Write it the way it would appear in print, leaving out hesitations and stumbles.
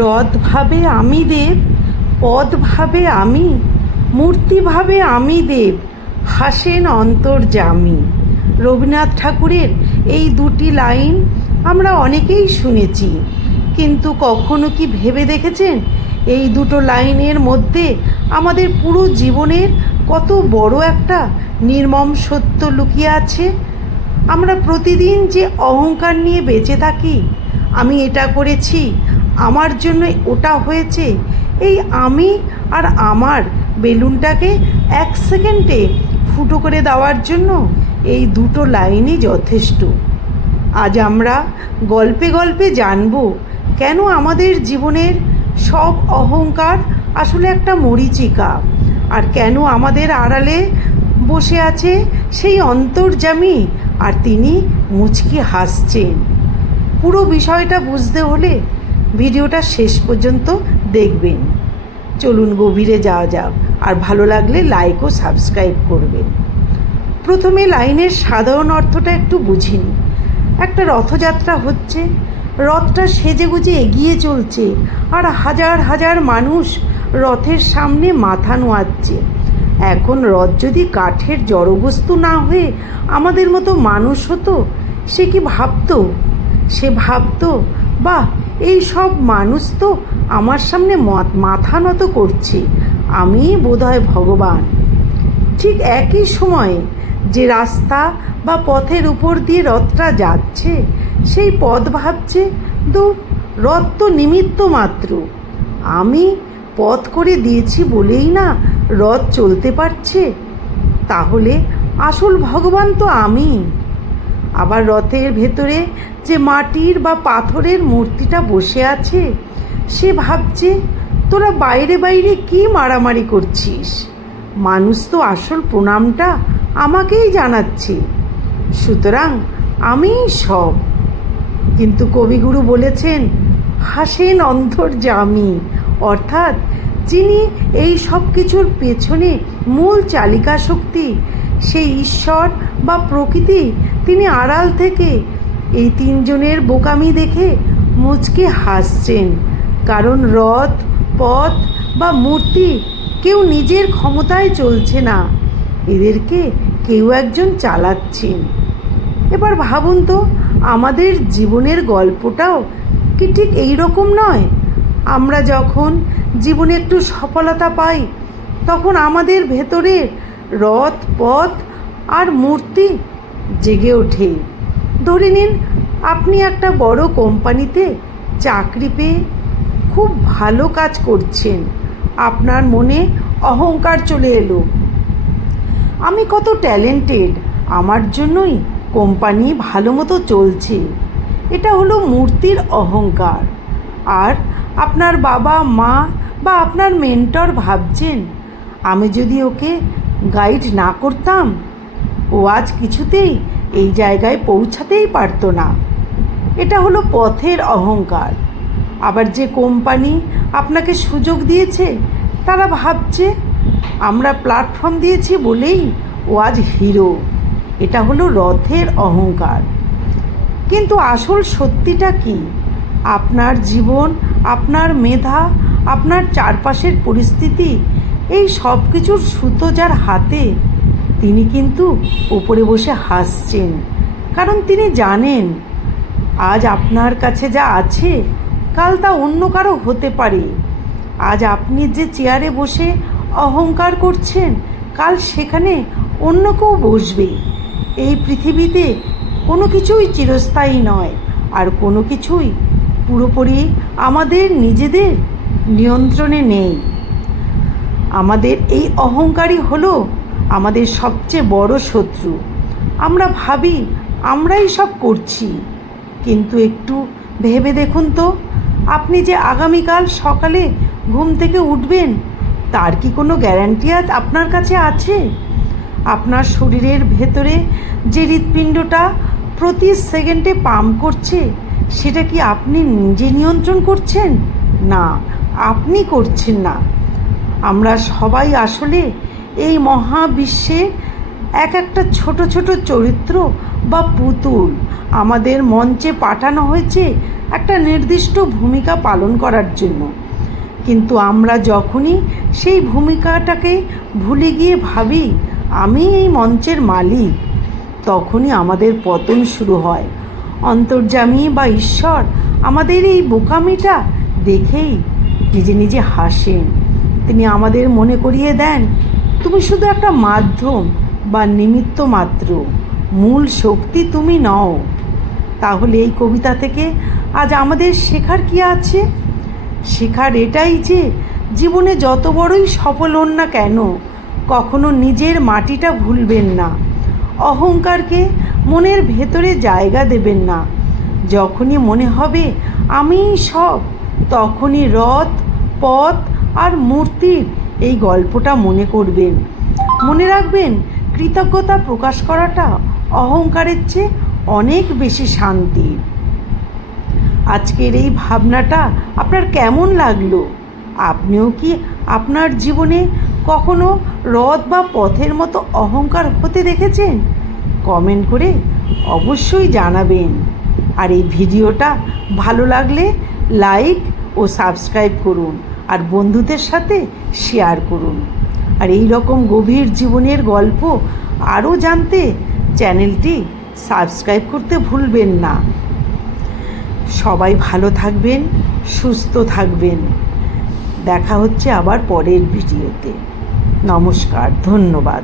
রথ ভাবে আমি দেব, পদ ভাবে আমি, মূর্তি ভাবে আমি দেব, হাসেন অন্তর্যামী। রবীন্দ্রনাথ ঠাকুরের এই দুটি লাইন আমরা অনেকেই শুনেছি, কিন্তু কখনো কি ভেবে দেখেছেন এই দুটো লাইনের মধ্যে আমাদের পুরো জীবনের কত বড় একটা নির্মম সত্য লুকিয়ে আছে? আমরা প্রতিদিন যে অহংকার নিয়ে বেঁচে থাকি, আমি এটা করেছি, আমার জন্য ওটা হয়েছে, এই আমি আর আমার বেলুনটাকে 1 সেকেন্ডে ফুটো করে দেওয়ার জন্য এই দুটো লাইনই যথেষ্ট। আজ আমরা গল্পে গল্পে জানব কেন আমাদের জীবনের সব অহংকার আসলে একটা মরীচিকা, আর কেন আমাদের আড়ালে বসে আছে সেই অন্তর্যামী, আর তিনি মুচকি হাসছেন। পুরো বিষয়টা বুঝতে হলে ভিডিওটা শেষ পর্যন্ত দেখবেন। চলুন গভীরে যাওয়া যাক, আর ভালো লাগলে লাইক ও সাবস্ক্রাইব করবেন। প্রথমে লাইনের সাধারণ অর্থটা একটু বুঝিনি। একটা রথযাত্রা হচ্ছে, রথটা সেজেগুজে এগিয়ে চলছে, আর হাজার হাজার মানুষ রথের সামনে মাথা নোয়াচ্ছে। এখন রথ যদি কাঠের জড়বস্তু না হয়ে আমাদের মতো মানুষ হতো, সে কি ভাবতো? সে ভাবতো, বাহ, এই সব মানুষ তো আমার সামনে মাথা নত করছে, আমি বোধহয় ভগবান। ঠিক একই সময়ে যে রাস্তা বা পথের উপর দিয়ে রথটা যাচ্ছে, সেই পথ ভাবছে, দূর, রথ তো নিমিত্ত মাত্র, আমি পথ করে দিয়েছি বলেই না রথ চলতে পারছে, তাহলে আসল ভগবান তো আমি। আবার রথের ভেতরে যে মাটির বা পাথরের মূর্তিটা বসে আছে, সে ভাবছে, তোরা বাইরে বাইরে কি মারামারি করছিস, মানুষ তো আসল প্রণামটা আমাকেই জানাচ্ছে, সুতরাং আমিই সব। কিন্তু কবিগুরু বলেছেন, হাসেন অন্তর্যামী, অর্থাৎ যিনি এই সব কিছুর পেছনে মূল চালিকা শক্তি, সেই ঈশ্বর বা প্রকৃতি, তিনি আড়াল থেকে এই তিনজনের বোকামি দেখে মুচকে হাসছেন। কারণ রথ, পথ বা মূর্তি কেউ নিজের ক্ষমতায় চলছে না, এদেরকে কেউ একজন চালাচ্ছেন। এবার ভাবুন তো, আমাদের জীবনের গল্পটাও কি ঠিক এই রকম নয়? আমরা যখন জীবনে একটু সফলতা পাই, তখন আমাদের ভেতরে রথ, পথ আর মূর্তি জেগে ওঠে। ধরে নিন, আপনি একটা বড় কোম্পানিতে চাকরি পেয়ে খুব ভালো কাজ করছেন, আপনার মনে অহংকার চলে এলো, আমি কত ট্যালেন্টেড, আমার জন্যই কোম্পানি ভালো মতো চলছে। এটা হলো মূর্তির অহংকার। আর আপনার বাবা মা বা আপনার মেন্টর ভাবছেন, আমি যদি ওকে গাইড না করতাম, ও আজ কিছুতেই এই জায়গায় পৌঁছাতেই পারতো না। এটা হলো পথের অহংকার। আবার যে কোম্পানি আপনাকে সুযোগ দিয়েছে, তারা ভাবছে, আমরা প্ল্যাটফর্ম দিয়েছি বলেই ও আজ হিরো। এটা হলো রথের অহংকার। কিন্তু আসল সত্যিটা কি? আপনার জীবন, আপনার মেধা, আপনার চারপাশের পরিস্থিতি, এই সব কিছুর সুতো যার হাতে, তিনি কিন্তু উপরে বসে হাসছেন। কারণ তিনি জানেন, আজ আপনার কাছে যা আছে, কাল তা অন্য কারো হতে পারে। আজ আপনি যে চেয়ারে বসে অহংকার করছেন, কাল সেখানে অন্য কেউ বসবে। এই পৃথিবীতে কোনো কিছুই চিরস্থায়ী নয়, আর কোনো কিছুই পুরোপুরি আমাদের নিজেদের নিয়ন্ত্রণে নেই। আমাদের এই অহংকারই হলো আমাদের সবচেয়ে বড় শত্রু। আমরা ভাবি আমরাই সব করছি, কিন্তু একটু ভেবে দেখুন তো, আপনি যে আগামীকাল সকালে ঘুম থেকে উঠবেন, তার কি কোনো গ্যারান্টি আজ আপনার কাছে আছে? আপনার শরীরের ভেতরে যে হৃৎপিণ্ডটা প্রতি সেকেন্ডে পাম্প করছে, সেটা কি আপনি নিজে নিয়ন্ত্রণ করছেন? না, আপনি করছেন না। আমরা সবাই আসলে এই মহাবিশ্বে একটা ছোট ছোট চরিত্র বা পুতুল। আমাদের মঞ্চে পাঠানো হয়েছে একটা নির্দিষ্ট ভূমিকা পালন করার জন্য। কিন্তু আমরা যখনই সেই ভূমিকাটাকে ভুলে গিয়ে ভাবি আমি এই মঞ্চের মালিক, তখনই আমাদের পতন শুরু হয়। অন্তর্যামী বা ঈশ্বর আমাদের এই বোকামিটা দেখেই নিজে নিজে হাসেন। তিনি আমাদের মনে করিয়ে দেন, তুমি শুধু একটা মাধ্যম বা নিমিত্ত মাত্র, মূল শক্তি তুমি নও। তাহলে এই কবিতা থেকে আজ আমাদের শেখার কি আছে? শেখার এটাই যে জীবনে যত বড়ই সফল হন না কেন, কখনো নিজের মাটিটা ভুলবেন না। অহংকারকে মনের ভেতরে জায়গা দেবেন না। যখনই মনে হবে আমিই সব, তখনই রথ, পথ আর মূর্তির এই গল্পটা মনে করবেন। মনে রাখবেন, কৃতজ্ঞতা প্রকাশ করাটা অহংকারের চেয়ে অনেক বেশি শান্তির। আজকের এই ভাবনাটা আপনার কেমন লাগলো? আপনিও কি আপনার জীবনে কখনো রথ বা পথের মতো অহংকার হতে দেখেছেন? কমেন্ট করে অবশ্যই জানাবেন। আর এই ভিডিওটা ভালো লাগলে লাইক ও সাবস্ক্রাইব করুন, আর বন্ধুদের সাথে শেয়ার করুন। আর এই রকম গভীর জীবনের গল্প আরও জানতে চ্যানেলটি সাবস্ক্রাইব করতে ভুলবেন না। সবাই ভালো থাকবেন, সুস্থ থাকবেন। দেখা হচ্ছে আবার পরের ভিডিওতে। নমস্কার, ধন্যবাদ।